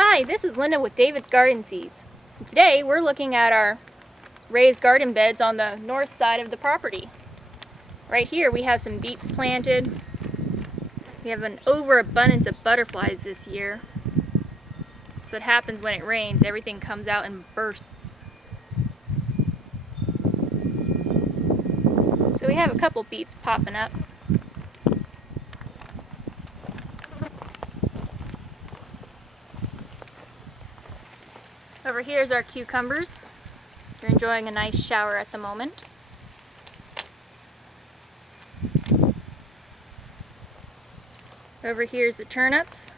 Hi, this is Linda with David's Garden Seeds. Today we're looking at our raised garden beds on the north side of the property. Right here we have some beets planted. We have an overabundance of butterflies this year. So what happens when it rains, everything comes out in bursts. So we have a couple beets popping up. Over here is our cucumbers. They're enjoying a nice shower at the moment. Over here is the turnips.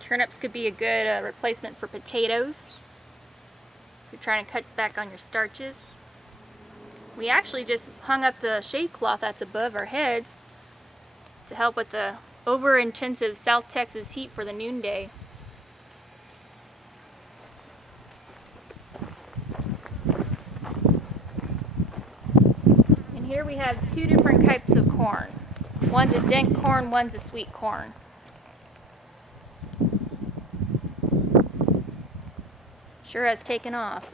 Turnips could be a good replacement for potatoes if you're trying to cut back on your starches. We actually just hung up the shade cloth that's above our heads to help with the over-intensive South Texas heat for the noonday. And here we have two different types of corn. One's a dent corn, one's a sweet corn. Sure has taken off.